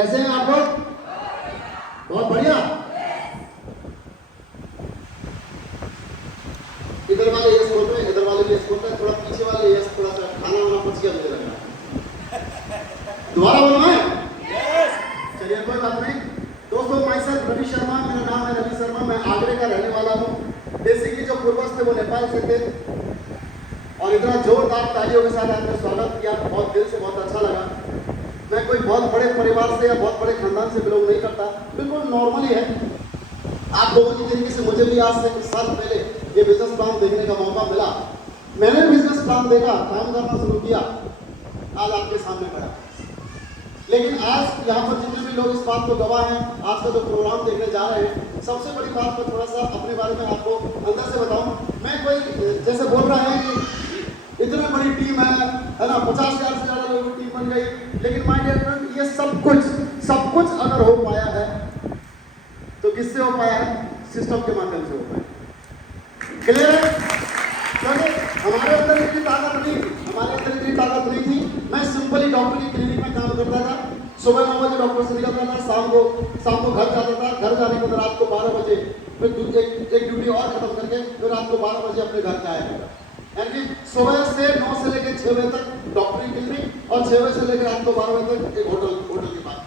कैसे हैं आप लोग? बहुत बढ़िया। इधर वाले यस बोल रहे हैं, इधर वाले भी यस बोल रहे हैं, थोड़ा पीछे वाले यस, थोड़ा सा खाना वाना पच गया मुझे लग रहा है। दोबारा बोलना है? चलिए कोई बात नहीं। दोस्तों माई सेल्फ रवि शर्मा, मेरा नाम है रवि शर्मा, मैं आगरे का रहने वाला हूँ। बेसिकली जो पूर्वज थे वो नेपाल से थे और इतना जोरदार तालियों के साथ आपने स्वागत किया, बहुत दिल से बहुत अच्छा लगा। मैं कोई बहुत बड़े परिवार से या बहुत बड़े खानदान से बिलोंग नहीं करता, बिल्कुल नॉर्मल ही है। आप लोगों की तरीके से मुझे भी आज से कुछ साल पहले ये बिजनेस प्लान देखने का मौका मिला। मैंने बिजनेस प्लान देखा, काम करना शुरू किया, आज आपके सामने खड़ा। लेकिन आज यहाँ पर जितने भी लोग इस बात को गवाह हैं, आज का जो प्रोग्राम देखने जा रहे हैं, सबसे बड़ी बात मैं थोड़ा सा अपने बारे में आपको अंदर से बताऊं। मैं कोई जैसे बोल रहा है कि इतनी बड़ी टीम है ना, 50,000 से ज़्यादा लोगों की टीम बन गई, लेकिन माय डियर फ्रेंड ये सब कुछ अगर हो पाया है तो किससे हो पाया है? सिस्टम के माध्यम से हो पाया। क्लियर है? क्योंकि हमारे अंदर इतनी ताकत नहीं थी। मैं सिंपली डॉक्टर की क्लिनिक में काम करता था। सुबह 9 बजे डॉक्टर से निकलता था, शाम को घर जाता था। घर जाने के बाद रात को 12 बजे फिर एक ड्यूटी और खत्म करके फिर रात को 12 बजे अपने घर जाया करता। यानी सुबह से 9 से लेकर 6 बजे तक डॉक्टर की क्लिनिक और 6 बजे से लेकर रात को 12 बजे तक एक होटल के पास।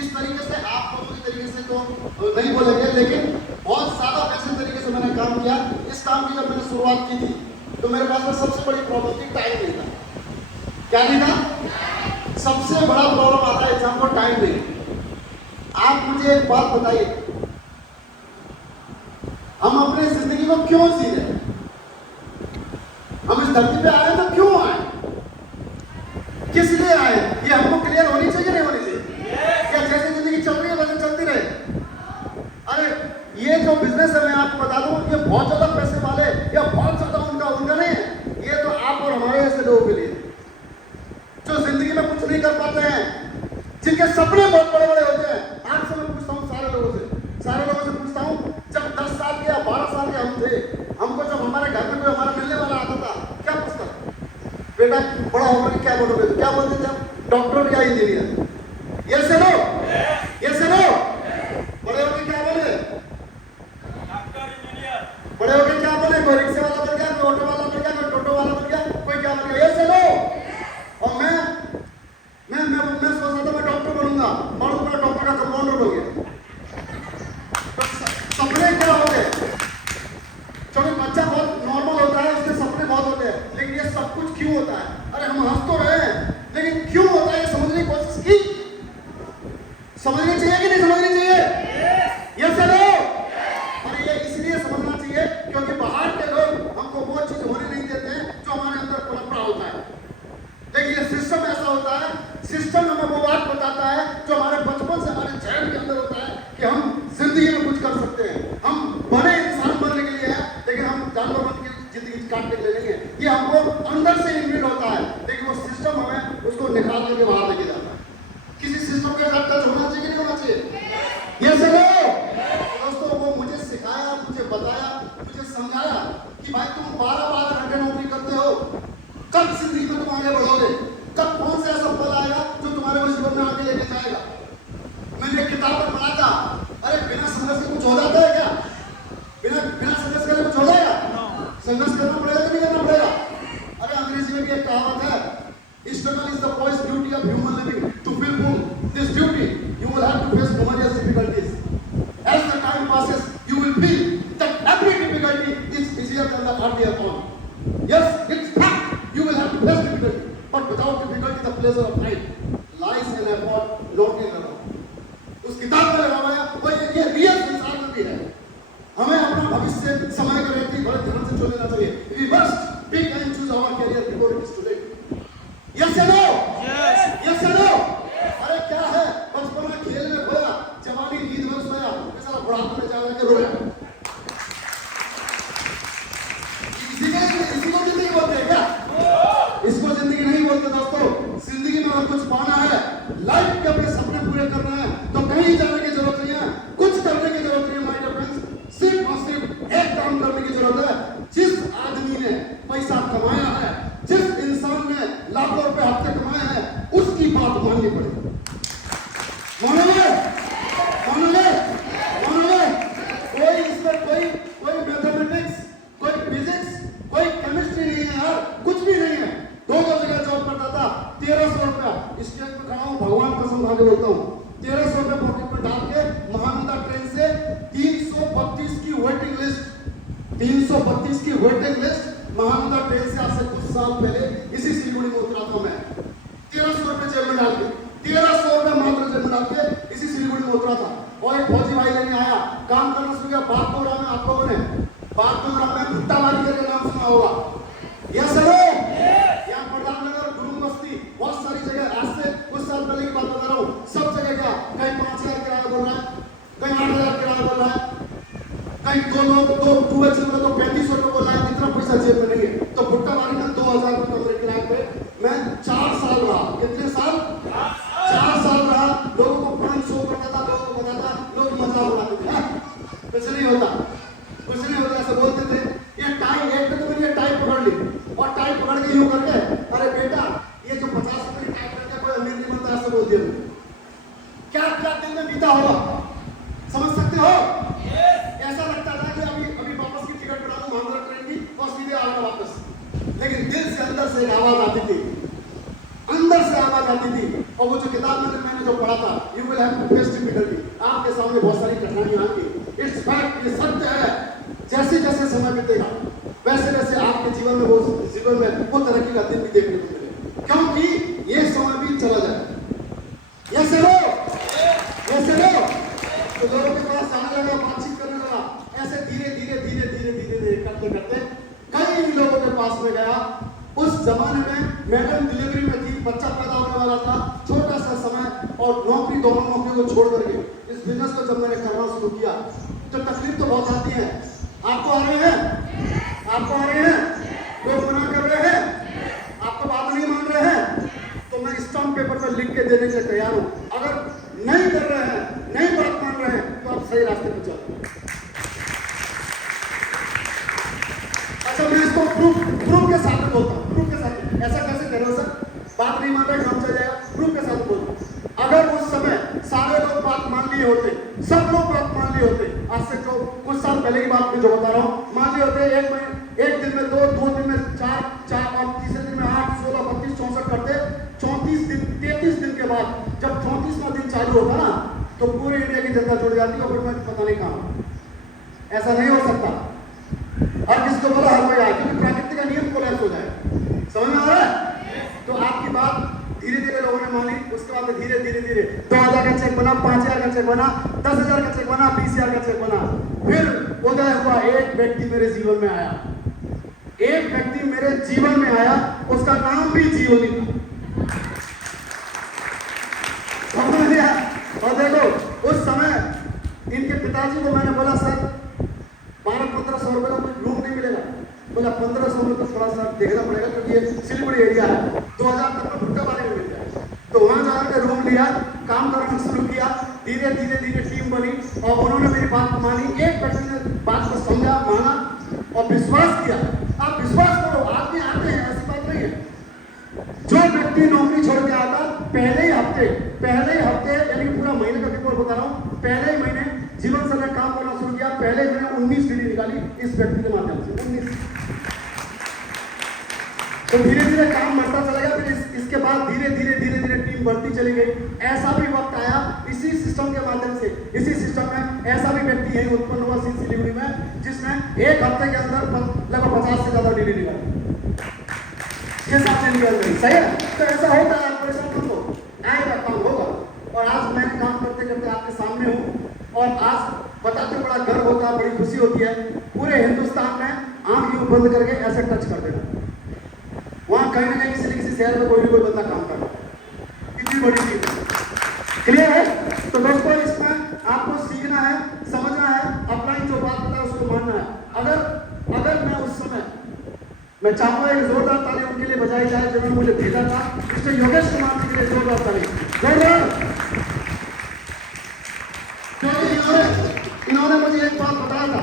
इस तरीके से आप लोगों की तरीके से तो नहीं बोलेंगे, लेकिन बहुत ज़्यादा वैसे तरीके से मैंने काम किया। इस काम की जब मैंने शुरुआत की थी तो मेरे पास में सबसे बड़ी प्रॉब्लम थी टाइम नहीं था। क्या नहीं था? सबसे बड़ा प्रॉब्लम आता है एग्जाम को टाइम नहीं। आप मुझे एक बात बताइए, हम अपनी जिंदगी को क्यों जी रहे हैं? हम इस धरती पे आए तो क्यों आए? किस लिए आए? ये हमको क्लियर होनी चाहिए नहीं होनी चाहिए? क्या जैसे जिंदगी चल रही है वैसे चलती रहे? अरे ये जो बिजनेस है मैं आपको बता दूं, ये बहुत ज्यादा पैसे वाले या बहुत ज्यादा उनका नहीं है। ये तो आप और हमारे ऐसे लोगों के लिए जो जिंदगी में कुछ नहीं कर पाते हैं, जिनके सपने बहुत बड़े बड़े होते हैं। आज से मैं पूछता हूँ सारे लोगों से पूछता हूँ, जब 10 साल के या 12 साल के हम थे, हमको जब हमारे घर में कोई हमारा मिलने वाला आता था, क्या पूछता? बेटा बड़ा होकर क्या बोलोगे? क्या बोलते थे हम? डॉक्टर या इंजीनियर? ये से लो बड़े होकर क्या बोले? Doctor engineer. बड़े होकर क्या बोले? कोई रिक्शे वाला बन गया, कोई ऑटो वाला बन गया, कोई टोटो वाला बन गया, कोई क्या बन गया? ये से लो। और मैं सोचता था मैं डॉक्टर बनूंगा और मैं डॉक्टर का कंपाउंडर बन गया। तो सपने क्या हो गए? चलो बच्चा बहुत नॉर्मल होता है, उसके सपने बहुत होते हैं, लेकिन ये सब कुछ क्यों होता है? अरे हम हंस तो रहे हैं, लेकिन क्यों होता है ये समझने की कोशिश की। समझनी चाहिए कि नहीं समझनी चाहिए? ये चलो। और ये इसलिए समझना चाहिए क्योंकि बाहर के लोग हमको वो चीज होने नहीं देते हैं जो हमारे अंदर पनपड़ा होता है। लेकिन ये सिस्टम ऐसा होता है, सिस्टम हमें वो बात बताता है जो हमारे बचपन से हमारे जहन के अंदर होता है कि हम जिंदगी में कुछ कर सकते हैं, हम बड़े इंसान बनने के लिए हैं, लेकिन हम जानवर बन के जिंदगी काटने के लिए नहीं है। ये हमको अंदर से इनबिल्ट होता है, लेकिन वो सिस्टम हमें उसको निकाल करके बाहर लेके जाता है। किसी सिस्टम के साथ टच होना चाहिए कि नहीं होना चाहिए? ये चलो दोस्तों, वो मुझे सिखाया, मुझे बताया, मुझे समझाया कि भाई तुम 12-12 घंटे नौकरी करते हो, कब जिंदगी में तुम आगे बढ़ोगे? कब कौन सा ऐसा पल आएगा जो तुम्हारे को जीवन में आगे लेके जाएगा? मैंने एक किताब में पढ़ा था, अरे बिना संघर्ष के कुछ हो जाता है क्या? बिना संघर्ष करे कुछ हो जाएगा? संघर्ष करना पड़ेगा कि नहीं करना पड़ेगा? अरे अंग्रेजी में भी एक कहावत है, struggle is the first duty of human living. To fulfill this duty you will have to face numerous difficulties. As the time passes you will feel that every difficulty is easier than the earlier one. Yes, it's fact, you will have to face difficulty, but without difficulty the pleasure of life lies in effort, not in effort. उस किताब में लगा हुआ है, और ये real संसार में भी है। हमें अपना भविष्य समय को रहती बड़े ध्यान से चुनना चाहिए। We must pick and choose our career before it is too late. Yes or no? Yes or no? अरे क्या है, बचपना खेल में खोया, जवानी नींद में सोया, साला बुढ़ापे में जा के रोया। इसी को जिंदगी बोलते हैं क्या? इसको जिंदगी नहीं बोलते दोस्तों। जिंदगी में अगर कुछ पाना है, लाइफ के अपने सपने पूरे करना है, तो कहीं जाने की जरूरत नहीं है, कुछ करने की जरूरत नहीं है माय डियर फ्रेंड्स। सिर्फ और सिर्फ एक काम करने की जरूरत है। जिस आदमी ने पैसा कमाया है, जिस इंसान ने लाखों रुपए हफ्ते कमाए हैं, उसकी बात माननी पड़ेगी। स्टेज पे खड़ा हूँ, भगवान कसम खा के बोलता हूँ, 1300 रुपये पॉकेट में डाल के महानंदा ट्रेन से 332 की वेटिंग लिस्ट, 332 की वेटिंग लिस्ट महानंदा ट्रेन से आज से कुछ साल पहले इसी सिलीगुड़ी में उतरा था मैं, 1300 रुपये जेब में डाल के, 1300 रुपये मात्र जेब में डाल के इसी सिलीगुड़ी में उतरा था। और एक फौजी भाई लेने आया, काम करना शुरू किया। बागडोगरा में आप लोगों ने बागडोगरा में भुट्टाबाजी करके नाम सुना होगा, यस सर, यहाँ प्रधाननगर, गुरुंग बस्ती, बहुत सारी जगह, आज से कुछ साल पहले की बात बता रहा हूँ, सब जगह क्या, कहीं 5000 किराया बोल रहा है, कहीं 8000 किराया बोल रहा है, कहीं दो लोग दो टूबेल से तो 3500 रुपये बोल रहा है, इतना पैसा जेब में नहीं है। तो भुट्टाबाजी में 2000 रुपये मेरे किराए पे मैं 4 साल रहा। कितने साल? 4 साल रहा। लोगों को 500 करता था, लोगों को बताता, लोग मजाक उड़ाते थे, कुछ नहीं होता, कुछ नहीं होता, ऐसे बोलते थे। ये टाई एक पे तो मैंने ये टाई पकड़ ली और टाई पकड़ के यूं करके, अरे बेटा ये जो 50 रुपये की टाई करके कोई अमीर नहीं बनता, ऐसे बोल दिया। क्या क्या दिन में बीता होगा, समझ सकते हो? ऐसा लगता था कि अभी वापस की टिकट करा दूं महानंदा ट्रेन की और सीधे आऊंगा वापस, लेकिन दिल से अंदर से एक आवाज आती थी, अंदर से आवाज आती थी। और वो जो किताब मैंने जो पढ़ा था, you will have to face difficulty, आपके सामने बहुत सारी कठिनाइयां आएंगी, इट्स फैक्ट, ये सत्य है। जैसे जैसे समय बीतेगा वैसे वैसे आपके जीवन में वो तरक्की का दिन भी देखने को मिलेगा, क्योंकि ये समय भी चला जाए। ये से तो लोगों के पास जाने लगा, बातचीत करने लगा, ऐसे धीरे करते करते कई लोगों के पास में गया। उस जमाने में मैडम डिलीवरी में थी, बच्चा पैदा होने वाला था, छोटा सा समय और नौकरी, दोनों नौकरी को छोड़ करके इस बिजनेस को जब मैंने करना शुरू किया तो तकलीफ तो बहुत आती है। आपको आ रहे हैं? आपको आ रहे हैं? लोग मना कर रहे हैं, आपको बात नहीं मान रहे हैं, तो मैं स्टाम्प पेपर पर लिख के देने के लिए तैयार हूं। अगर नहीं कर रहे हैं, नहीं बात मान रहे हैं, तो आप सही रास्ते पर चलो। अच्छा, मैं इसको प्रूफ के साथ बोलता हूँ, प्रूफ के साथ। ऐसा कैसे कह रहे हो सर, बात नहीं मान रहे, काम चल जाएगा? प्रूफ के साथ बोलता हूँ। अगर उस समय सारे लोग बात मान लिए होते, सब लोग बात मान लिए होते, आज से कुछ साल पहले की बात मैं जो बता रहा हूँ, मान लिए होते, एक दिन में 2 दिन में 4 और तीसरे दिन में 8, 16, 32, 64 करते, 33 दिन के बाद जब 34वां दिन चालू होता ना, तो पूरे इंडिया की जनता जुड़ जाती है और फिर मैं पता नहीं कहाँ। ऐसा नहीं हो सकता। और किसको बोला हर कोई आए, क्योंकि प्रकृति का नियम कोलैप्स हो जाए। समझ में आ रहा है? तो आपकी बात धीरे धीरे लोगों ने मानी, उसके बाद धीरे 2000 का चेक बना, 5000 का चेक बना, 10,000 का चेक बना, 20,000 का चेक बना। फिर उदय हुआ, एक व्यक्ति मेरे जीवन में आया, एक व्यक्ति मेरे जीवन में आया, उसका नाम भी जीवनी था। और देखो उस समय इनके पिताजी को मैंने बोला, सर 1200-1500 रुपये का कोई रूम नहीं मिलेगा। बोला 1500 में तो थोड़ा सा देखना पड़ेगा, क्योंकि ये सिलीगुड़ी एरिया है, 2000 तक में भुट्टाबाजी में मिल जाए। तो वहां जाकर रूम लिया, काम करना शुरू किया, धीरे टीम बनी और उन्होंने मेरी बात मानी। एक व्यक्ति ने बात को समझा, माना और विश्वास किया। आप विश्वास करो, आदमी आते हैं, ऐसी बात नहीं है। जो व्यक्ति नौकरी छोड़ के आता, पहले ही हफ्ते यानी पूरा महीने का रिपोर्ट बता रहा हूँ, पहले ही महीने जीवन से मैं काम करना शुरू किया। पहले मैंने 19 डिग्री निकाली इस व्यक्ति के माध्यम से, 19। तो धीरे काम बढ़ता चला गया। फिर इसके बाद धीरे टीम बढ़ती चली गई। ऐसा भी वक्त आया इसी सिस्टम के माध्यम से, इसी सिस्टम में ऐसा भी व्यक्ति है उत्पन्न हुआ सिलीगुड़ी में, जिसने एक हफ्ते के अंदर लगभग 50 से ज्यादा डिग्री निकाली। 6-7 दिन के अंदर, सही है? तो ऐसा होता है, परेशान मत हो, आएगा, काम होगा। और आज मैं काम करते करते आपके सामने हूँ और आज बताते बड़ा गर्व होता है, बड़ी खुशी होती है। पूरे हिंदुस्तान में आंख यूं बंद करके ऐसे टच कर देना, वहां कहीं ना कहीं किसी शहर में कोई बंदा काम कर रहा है, इतनी बड़ी चीज है। क्लियर है? तो दोस्तों, इसमें आपको सीखना है, समझना है, अपना जो बात होता है उसको मानना है। अगर मैं उस समय मैं चाहूंगा एक जोरदार ताली उनके लिए बजाई जाए जिन्होंने मुझे भेजा था, इसमें योगेश कुमार जी के लिए जोरदार ताली। इन्होंने मुझे एक बात बताया था,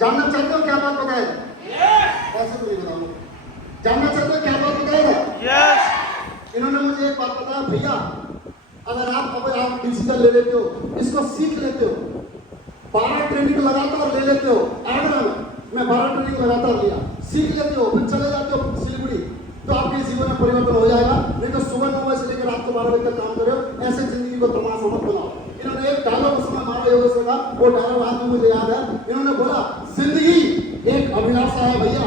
जानना चाहते हो क्या बात बताया था? ऐसे तो नहीं बताऊंगा, जानना चाहते हो क्या बात बताया था? इन्होंने मुझे एक बात बताया, भैया अगर आप डिजिटल ले लेते हो, इसको सीख लेते हो, 12 ट्रेनिंग लगातार ले लेते हो, आगरा में मैं 12 ट्रेनिंग लगातार लिया, सीख लेते हो, फिर चले जाते हो सिलीगुड़ी, तो आपके जीवन में परिवर्तन हो जाएगा। नहीं तो सुबह 9 बजे से लेकर रात को 12 बजे तक काम कर रहे हो, ऐसे जिंदगी को तमाशा मत बनाओ। इन्होंने एक डायलॉग उसमें मारा योगेश्वर का, वो डायलॉग आज भी मुझे याद है। इन्होंने बोला जिंदगी एक अभिलाषा है भैया,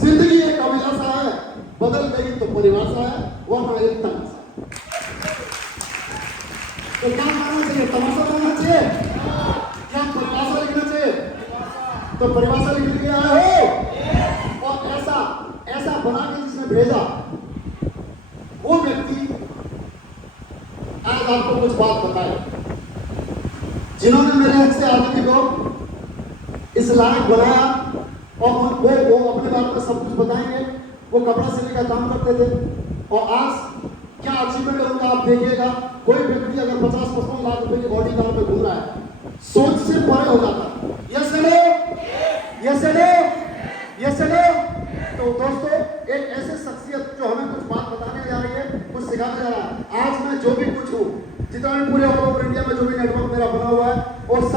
जिंदगी एक अभिलाषा है, बदल गई तो परिभाषा है, वरना एक तमाशा। तो क्या मानना चाहिए? तमाशा मानना चाहिए? क्या परिभाषा लिखना चाहिए? तो परिभाषा लिख के आए हो, और ऐसा बना के जिसने भेजा वो व्यक्ति आज आपको कुछ बात बताए, जिन्होंने मेरे से आदमी को इस लायक बनाया, और वो अपने बारे में सब कुछ बताएंगे। वो कपड़ा सिलने का काम करते थे, और आज क्या अचीवमेंट है उनका आप देखिएगा। कोई व्यक्ति अगर 50-55 लाख रुपए की बॉडी कार में घूम रहा है, सोच से परे हो जाता है। Yes hello, yes hello, yes hello. तो दोस्तों, एक ऐसे शख्सियत जो हमें कुछ बात बताने जा रही है, कुछ सिखाने जा रहा है। आज मैं जो भी कुछ हूँ, जितना भी पूरे ऑल ओवर इंडिया में जो भी नेटवर्क मेरा बना हुआ है, और